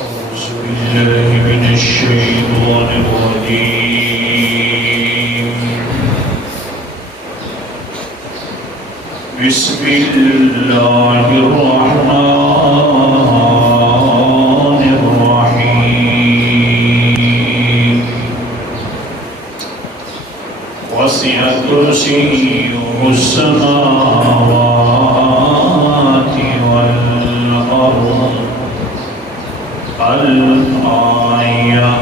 أعوذ بالله من الشيطان الرجيم بسم الله الرحمن الرحيم وسع كرسيه السماوات والأرض الآية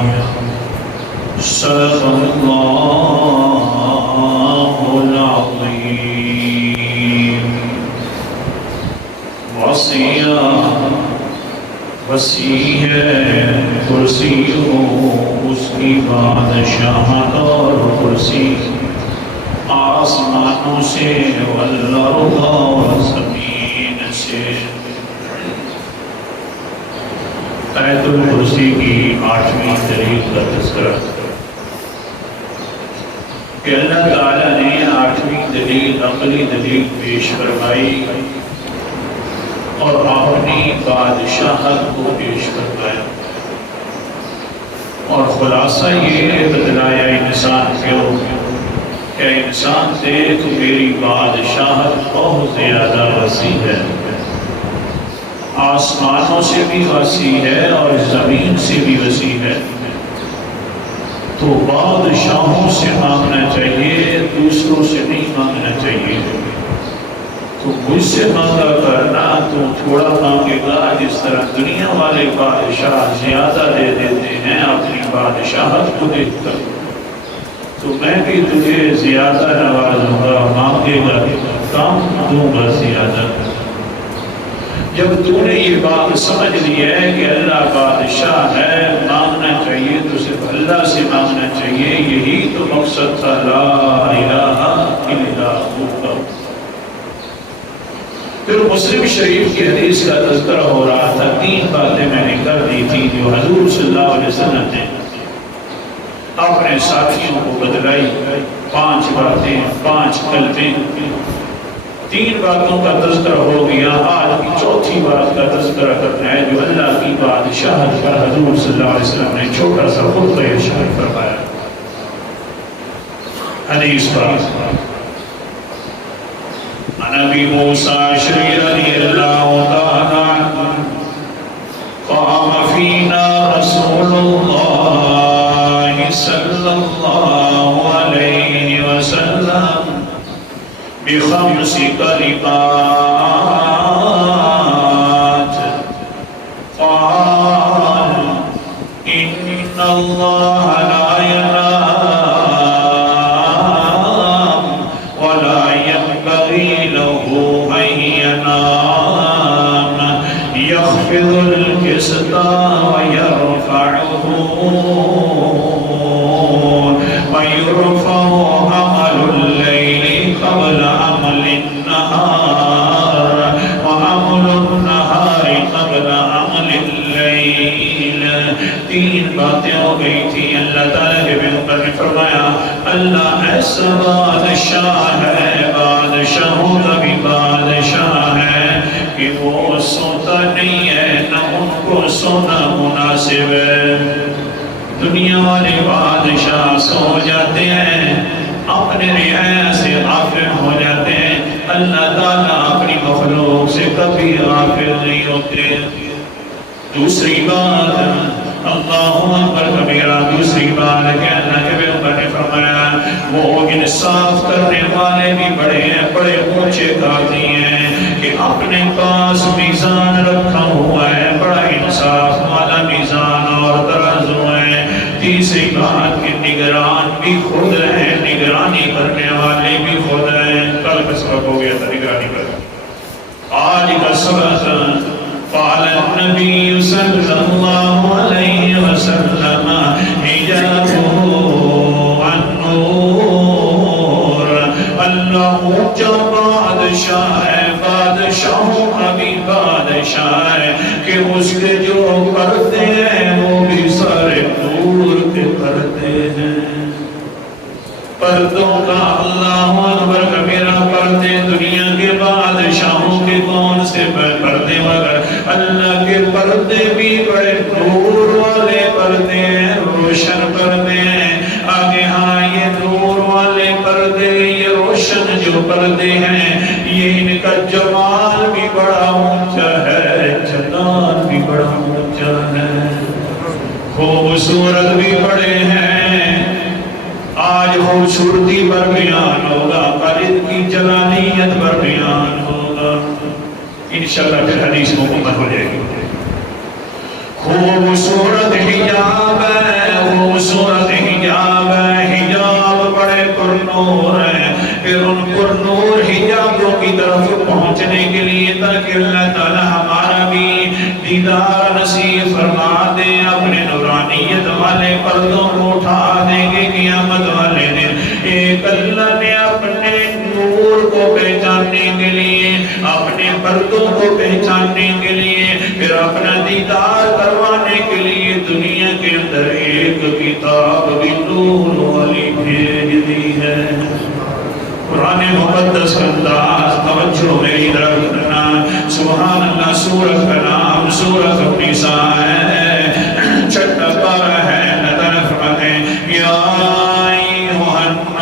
صدق الله العظيم وسیع کرسی ہو اس کی بادشاہت اور کرسی آسمانوں سے والارض اور زمین سے۔ آیت الکرسی کی 8ویں دلیل کا تذکرہ کہ اللہ تعالیٰ نے 8ویں دلیل عقلی دلیل پیش فرمائی اور اپنی بادشاہت کو پیش فرمایا، اور خلاصہ یہ بتلایا انسان کو کہ انسان دیکھ میری بادشاہت بہت زیادہ وسیع ہے، آسمانوں سے بھی وسیع ہے اور زمین سے بھی وسیع ہے، تو بادشاہوں سے مانگنا چاہیے، دوسروں سے نہیں مانگنا چاہیے۔ تو مجھ سے مانگا کرنا تو تھوڑا مانگے گا، جس طرح دنیا والے بادشاہ زیادہ دے دیتے ہیں اپنی بادشاہت کو دیکھ کر، تو میں بھی تجھے زیادہ نوازوں گا، مانگے گا کم دوں گا زیادہ۔ جب تو نے یہ بات سمجھ لی ہے کہ اللہ بادشاہ ہے، مانگنا چاہیے تو صرف اللہ سے مانگنا چاہیے، یہی تو مقصد تھا لا الہ الا اللہ۔ پھر مسلم شریف کی حدیث کا تذکرہ ہو رہا تھا، 3 باتیں میں نے کر دی تھی جو حضور صلی اللہ علیہ وسلم نے اپنے ساتھیوں کو بتلائی، 5 باتیں، 5 کلمیں، 3 باتوں کا تذکرہ ہو گیا۔ آج کی 4تھی بات کا تذکرہ کرنا ہے جو اللہ کی بادشاہت پر حضور صلی اللہ علیہ وسلم نے چھوٹا سا خطبہ ارشاد فرمایا۔ حدیث پاک عن ابی موسیٰ اشعری رضی اللہ تعالی عنہ قام فینا رسول اللہ صلی اللہ علیہ وسلم ب5 کلمات قال ان اللہ لا ينام ولا ينبغي له ان ينام يخفض القسط ويرفعه ويرفع عمل الليل قبل عمل النهار وعمل النهار قبل عمل الليل۔ 3 باتیں ہو گئی تھی۔ اللہ تعالیٰ کے پیغمبر نے فرمایا اللہ ایسا بادشاہ ہے، بادشاہوں کا بھی بادشاہ ہے کہ وہ سوتا نہیں ہے، نہ ان کو سونا مناسب ہے۔ دنیا والے بادشاہ سو جاتے ہیں، اپنے رعایا سے غافل ہو جاتے ہیں، اللہ تعالیٰ اپنی مخلوق سے کبھی غافل نہیں ہوتے۔ دوسری بات اللہ اکبر کبیرہ، دوسری بات کہ اللہ کے پیغمبر نے فرمایا وہ انصاف کرنے والے بھی بڑے ہیں، بڑے اونچے قاضی ہیں کہ اپنے پاس میزان رکھا ہوا ہے، بڑا انصاف والا میزان اور ترازو ہے۔ تیسری بات کہ نگران بھی خود ہیں، نگرانی کرنے والے بھی خود ہیں۔ کل کا سبق ہو گیا تھا نگرانی پر، آج کا سبق قال النبی صلی اللہ علیہ وسلم حجابه النور۔ اللہ اونچا بادشاہ ہے، بادشاہوں کا بھی بادشاہ ہے کہ اس کے جو پردے ہیں وہ بھی سارے نور کے پردے ہیں۔ پردوں کا اللہ اکبر کبیرہ، پردے دنیا کے بادشاہوں کے کون سے پردے، مگر اللہ کے پردے بھی بڑے نور والے پردے ہیں، روشن پردے ہیں۔ آگے ہاں یہ نور والے پردے، یہ روشن جو پردے ہیں، یہ ان کا جمال بھی بڑا اونچا ہے، جلال بھی بڑا اونچا ہے، خوبصورت بھی بڑے ہیں۔ آج خوبصورتی پر بیان ہوگا، کل ان کی جلالیت پر بیان ہوگا، انشاءاللہ پھر حدیث مکمل ہو جائے گی۔ خوبصورت حجاب ہے، خوبصورت حجاب ہے، حجاب بڑے پرنور ہیں۔ پھر ان پرنور حجابوں کی طرف پہنچنے کے لیے تاکہ اللہ تعالی ہمارا بھی دیدار نصیب فرما دے، اپنے نورانیت والے پردوں کو اٹھا دیں گے قیامت والے دن۔ ایک اللہ نے اپنے نور کو پہچاننے کے لیے، اپنے پردوں کو پہچاننے کے لیے، پھر اپنا دیدار کروانے کے لیے دنیا کے اندر ایک کتاب بھی نور والی بھیج دی ہے۔ قرآن مقدس کا انداز توجہ میری طرف کرنا، سبحان اللہ۔ سورت کا نام سورت النساء ہے، چھٹا پارہ ہے۔ اللہ تعالیٰ فرماتے ہیں یا ایھا الناس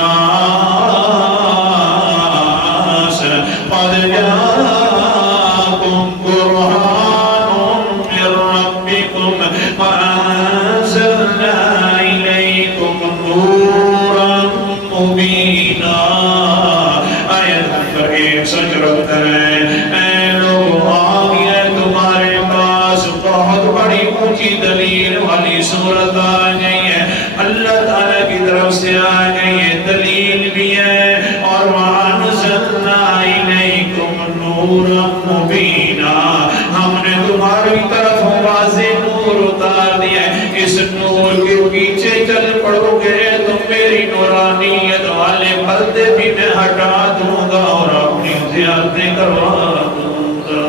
قد جاءکم برہان من ربکم وانزلنا الیکم نورا مبینا۔ آیت نمبر 174 ہے۔ اے لوگ آگیا تمہارے پاس بہت بڑی اونچی دلیل والی صورت آ گئی ہے، اللہ تعالیٰ کی طرف سے آ گئی ہے، دلیل بھی ہے، اور وَأَنزَلْنَا إِلَيْكُمْ نُورًا مُبِينًا، ہم نے تمہاری طرف واضح نور اتار دیا ہے۔ اس نور کے پیچھے چل پڑو گے تو میری نورانیت والے پردے بھی میں ہٹا دوں گا اور اپنی زیارتیں کروا دوں گا۔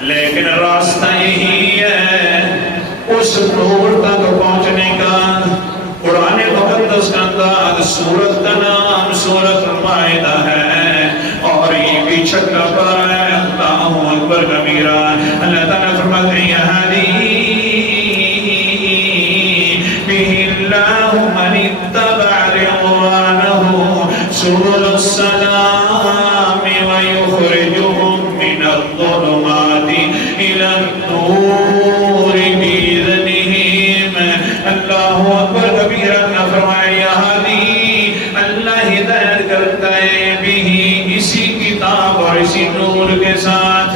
لیکن راستہ یہی ہے اس نور تک پہنچنے کا۔ قرآن مقدس کا انداز، سورت کا نام سورت المائدہ ہے، اور یہ بھی چھٹا پارہ ہے۔ اللہ اکبر کبیرہ۔ اللہ تعالیٰ فرماتے ہیں یہدی بہ اللہ من اتبع رضوانہ سبل السلام ویخرجہم من الظلمات إلى النور بإذنهم۔ اللہ اکبر کبیرہ۔ اللہ فرمائے یہدی، اللہ ہدایت کرتا ہے، بھی اسی کتاب اور اسی نور کے ساتھ،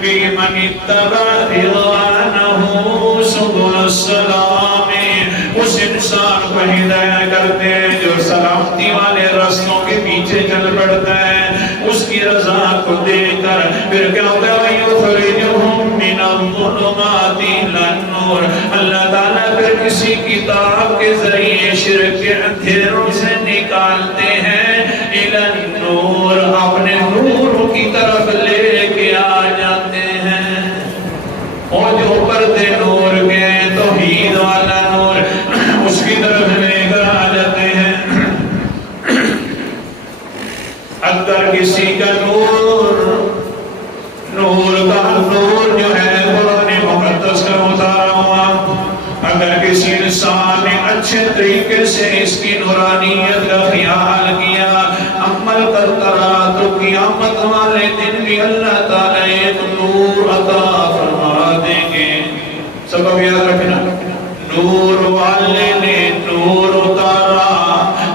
بمن اتبع رضوانہ سبل السلام، اس انسان کو ہدایت کرتے ہیں جو سلامتی والے رستوں کے پیچھے چل پڑتا ہے، اس کی رضا کو دیکھ کر۔ پھر کیا ہوتا ہے وَيُخْرِجُهُم مِّنَ الظُّلُمَاتِ إِلَى النُّورِ، اللہ تعالیٰ پھر کسی کتاب کے ذریعے شرک کے اندھیروں سے نکالتے ہیں، إِلَى النُّورِ، اپنے نور کی طرف لے کے آ جاتے ہیں۔ اور جو پردے نور کے توحید والا نور، اس کی طرف لے کر آ جاتے ہیں۔ اگر کسی کا نور کا نور جو ہے قرآن مقدس کا اتارا ہوا، اگر کسی انسان نے اچھے طریقے سے اس کی نورانیت کا خیال کیا، عمل کرتا رہا، تو قیامت والے دن بھی اللہ تعالیٰ ایک نور عطا فرما دیں گے۔ سبب یاد رکھنا، نور والے نے نور اتارا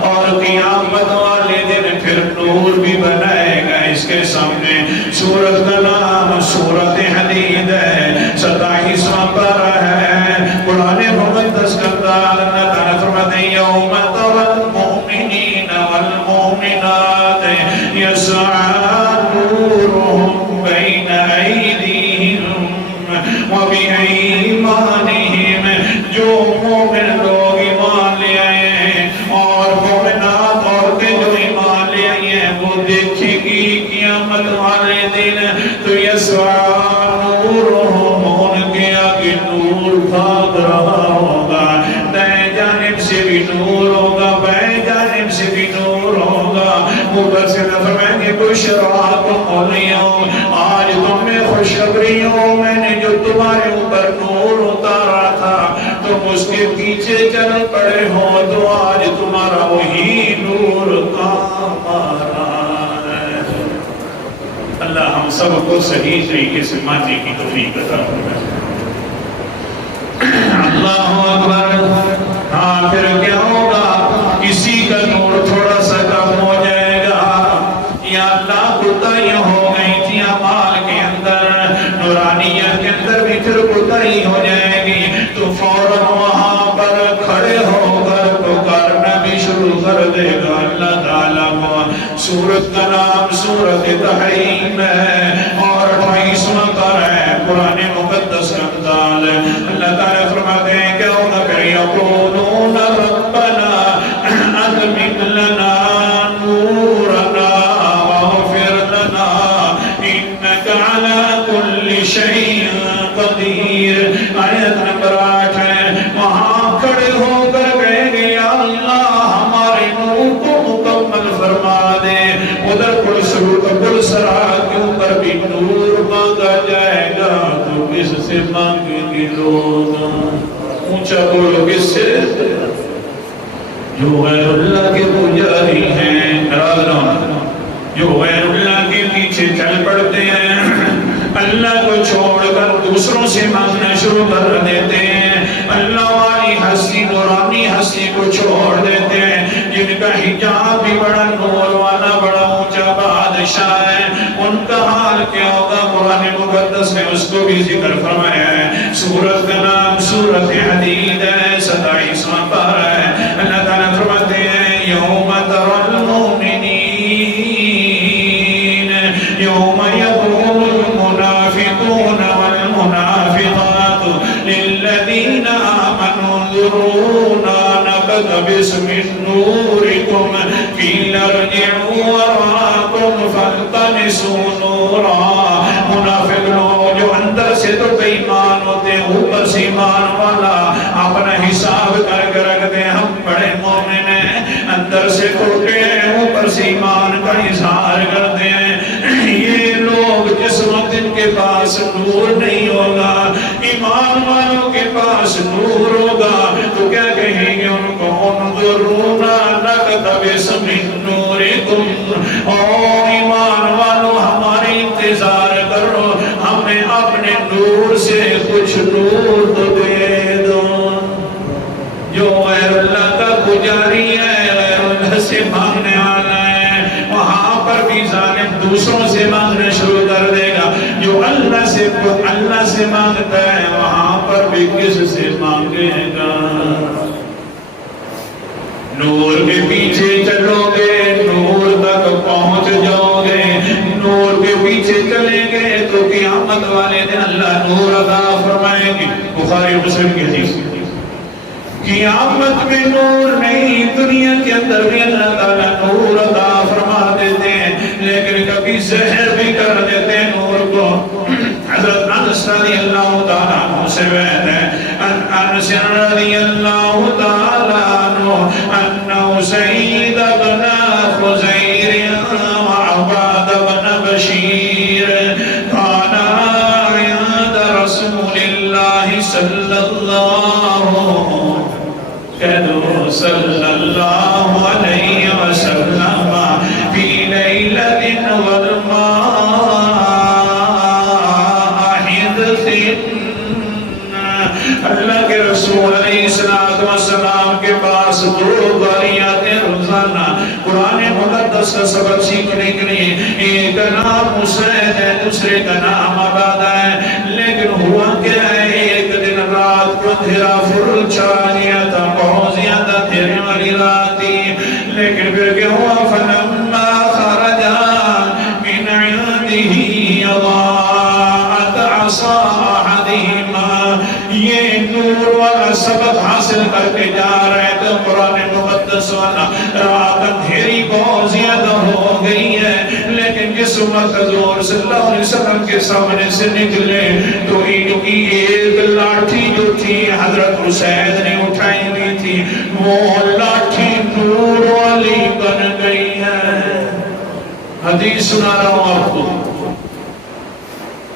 اور قیامت والے دن پھر نور بھی بنائے گا اس کے سامنے۔ سورت کا نام سورت حدید ہے، 27واں پارہ ہے۔ قرآن مقدس کا اللہ تعالیٰ فرماتے ہیں یوم تری المؤمنین والمؤمنات یسعی نورہم بین ایدیہم وبایمانہم، جو مومن لوگ ایمان لے آئے ہیں اور مومنات عورتیں جو ایمان لے آئی ہیں، وہ دیکھیں گی قیامت والے دن تو یسعی نورہم، ان کے آگے نور بھاگ رہا ہوگا، دائیں جانب سے بھی نور ہوگا، بائیں جانب سے بھی نور ہوگا۔ اوپر سے فرمائیں گے بشراکم الیوم، آج تمہیں خوشخبری ہو، میں نے جو تمہارے اس کے پیچھے چل پڑے ہو تو آج تمہارا وہی نور کام آ رہا ہے۔ اللہ ہم سب کو صحیح طریقے سے ماننے کی توفیق عطا فرمائے۔ اللہ اکبر۔ ہاں پھر کیا ہوگا؟ کسی کا نور تھوڑا سا کم ہو جائے گا، یا اللہ کوتاہیاں ہو گئی تھی اعمال کے اندر، نورانیت کے اندر بھی پھر کوتاہی ہو جائے گی، تو فوراً وہاں پر کھڑے ہو کر پکارنا بھی شروع کر دے گا اللہ تعالیٰ کو۔ سورت کا نام سورت تحریم ہے اور 28واں پارہ ہے قرآن مقدس کا امداد ہے۔ اللہ تعالیٰ فرماتے ہیں کیا ہوگا؟ پھر یقولون ربنا اتمم لنا نورنا واغفر لنا انک علی کل شیء قدیر۔ آیت نمبر 8 ہے۔ وہاں کھڑے ہو کر کہیں گے یا اللہ ہمارے نور کو مکمل فرما دے۔ ادھر پل سرا کے اوپر بھی نور مانگا جائے گا تو کس سے مانگیں گے لوگ؟ اونچا بولو کس سے؟ جو غیر اللہ کے پجاری ہیں، جو غیر اللہ کے پیچھے چل پڑتے ہیں، اللہ کو چھوڑ کر دوسروں سے مانگنا شروع کر دیتے ہیں، اللہ والی ہستی نورانی ہستی کو چھوڑ دیتے ہیں، جن کا حجاب بھی بڑا نور والا بڑا اونچا بادشاہ ہے، ان کا حال کیا ہوگا؟ قرآن مقدس نے اس کو بھی ذکر فرمایا ہے۔ سورت کا نام سورت حدید ہے، 27واں پارہ ہے۔ اللہ تعالیٰ فرماتے ہیں یوم تر المؤمنین یوم یقول المنافقون والمنافقات للذین آمنوا انظرونا نقتبس من نورکم قیل ارجعوا وراءکم فالتمسوا نورا۔ منافق لوگ جو اندر سے تو بے ایمان ہوتے ہیں، اوپر سے ایمان والا اپنا حساب کر کے رکھتے ہیں ہم بڑے مومن ہیں، اندر سے ٹوٹے ہیں اوپر سے ایمان کا اظہار کرتے ہیں۔ یہ لوگ جس وقت ان کے پاس نور نہیں ہوگا، ایمان والوں کے پاس نور ہوگا تو کیا کہیں گے ان کو؟ انظرونا نقتبس من نورکم، اور ایمان والوں ہمارے انتظار کرو، ہمیں اپنے نور سے کچھ نور تو دے دو۔ جو غیر اللہ کا پجاری ہے، غیر اللہ سے مانگنے والا ہے، وہاں پر بھی ظالم دوسروں سے مانگنا شروع کر دے گا۔ جو اللہ سے مانگتا ہے وہاں پر بھی کس سے مانگے گا؟ نور کے پیچھے چلو گے نور تک پہنچ جاؤ گے، نور کے پیچھے چلیں گے تو قیامت والے دن اللہ نور عطا فرمائیں گے۔ بخاری مسلم کی حدیث، قیامت میں نور نہیں، دنیا کے اندر بھی اللہ تعالیٰ نور عطا فرما دیتے ہیں، لیکن کبھی زہر بھی کر دیتے ہیں نور کو۔ حضرت انس رضی اللہ تعالیٰ عنہ سے بیعت ہے، انس رضی اللہ تعالیٰ عنہ انہو سعید بن خزیر وعباد بن بشیر کانا عند رسول اللہ صلی اللہ علیہ وسلم فی لیلۃ اللہ کے رسول علیہ السلام کے پاس دو باری آتے ہیں روزانہ قرآن مقدس کا سبق سیکھنے کے لیے۔ ایک کا نام حسین ہے، دوسرے کا نام عبادہ ہے، لیکن ہوا کیا ہے؟ ایک دن رات کو اندھیرا فرل چھا گیا تھا، بہت زیادہ اندھیرے والی رات تھی، لیکن پھر کیا ہوا؟ فلما خرجا من عنده اضاءت عصا احدهما، یہ نور والا سبق حاصل کر کے جا رہے تھے قرآن مقدس والا، رات اندھیری بہت زیادہ ہو گئی ہے، لیکن جس وقت حضور صلی اللہ علیہ وسلم کے سامنے سے نکلے تو ان کی ایک لاٹھی جو تھی حضرت حسین نے اٹھائی ہوئی تھی، وہ لاٹھی نور والی بن گئی ہے۔ حدیث سنا رہا ہوں آپ کو،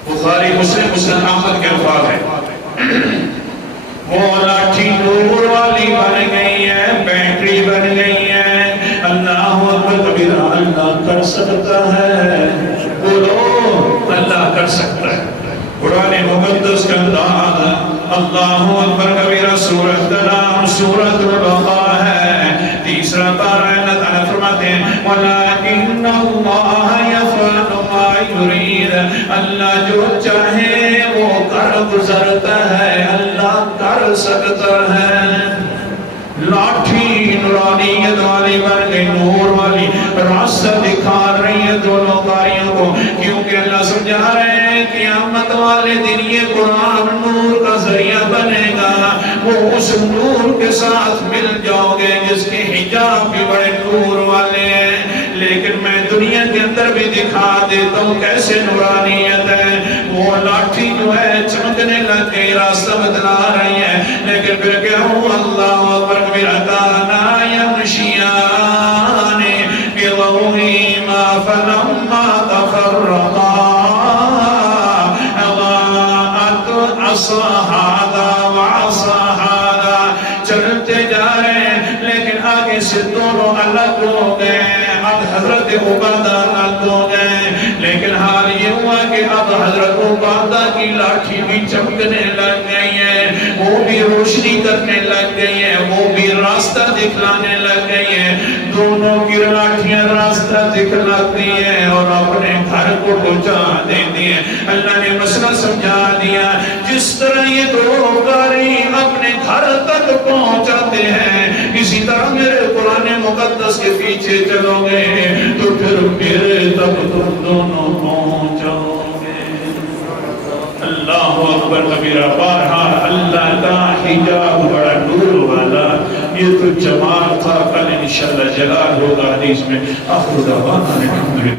بخاری مسلم احمد کے الفاظ ہے، وہ لاٹھی نور سکتا ہے؟ بولو اللہ کر سکتا ہے۔ قرآن مقدس کا انداز اللہ اکبر کبیرہ، سورت کا نام سورت البقرہ ہے، تیسرا پارہ اللہ تعالیٰ فرماتے ہیں وَلَكِنَّ اللَّهَ يَفْعَلُ مَا يُرِيدُ، اللہ جو چاہے وہ کر گزرتا ہے، اللہ کر سکتا ہے۔ لاٹھی نورانیت والی بن گئی، نور والی، راستہ دکھا رہی ہے دونوں کاریوں کو، کیونکہ اللہ سمجھا رہے ہیں قیامت والے دن یہ قرآن نور کا ذریعہ بنے گا، وہ اس نور کے ساتھ مل جاؤ گے جس کے حجاب بھی بڑے نور والے ہیں۔ لیکن میں دنیا کے اندر بھی دکھا دیتا ہوں کیسے نورانیت ہے۔ وہ لاٹھی جو ہے چمکنے لگ گئی، راستہ بتلا رہی ہے، لیکن پھر کیا ہوا؟ اللہ اکبر کبیرہ، کانا یمشیان بِضَوْهِمَا فَلَمَّا تَفَرَّقَا أَضَاءَتْ عَصَا هَذَا وَعَصَا هَذَا، چلتے جا رہے ہیں لیکن آگے سے دونوں الگ ہو گئے، اب حضرت عبادہ الگ ہو گئے، لیکن حال یہ ہوا کہ اب حضرت عبادہ کی لاٹھی بھی چمکنے لگ گئی ہے، وہ بھی روشنی کرنے لگ گئی ہے، وہ بھی راستہ دکھلانے لگ گئی ہے، دونوں کی لاٹھیاں راستہ دکھلاتی ہیں اور اپنے گھر کو پہنچا دیتی ہیں۔ اللہ نے مسئلہ سمجھا دیا، جس طرح یہ دو کاری اپنے گھر تک پہنچاتے ہیں، اسی طرح میرے قرآن مقدس کے پیچھے چلو گے تو پھر میرے تک تم دونوں پہنچو گے۔ اللہ اکبر کبیرہ، بہرحال اللہ کا حجاب بڑا نور والا، یہ تو جمال تھا، کل انشاءاللہ جلال ہوگا حدیث میں۔ آخر دعوانا الحمدللہ۔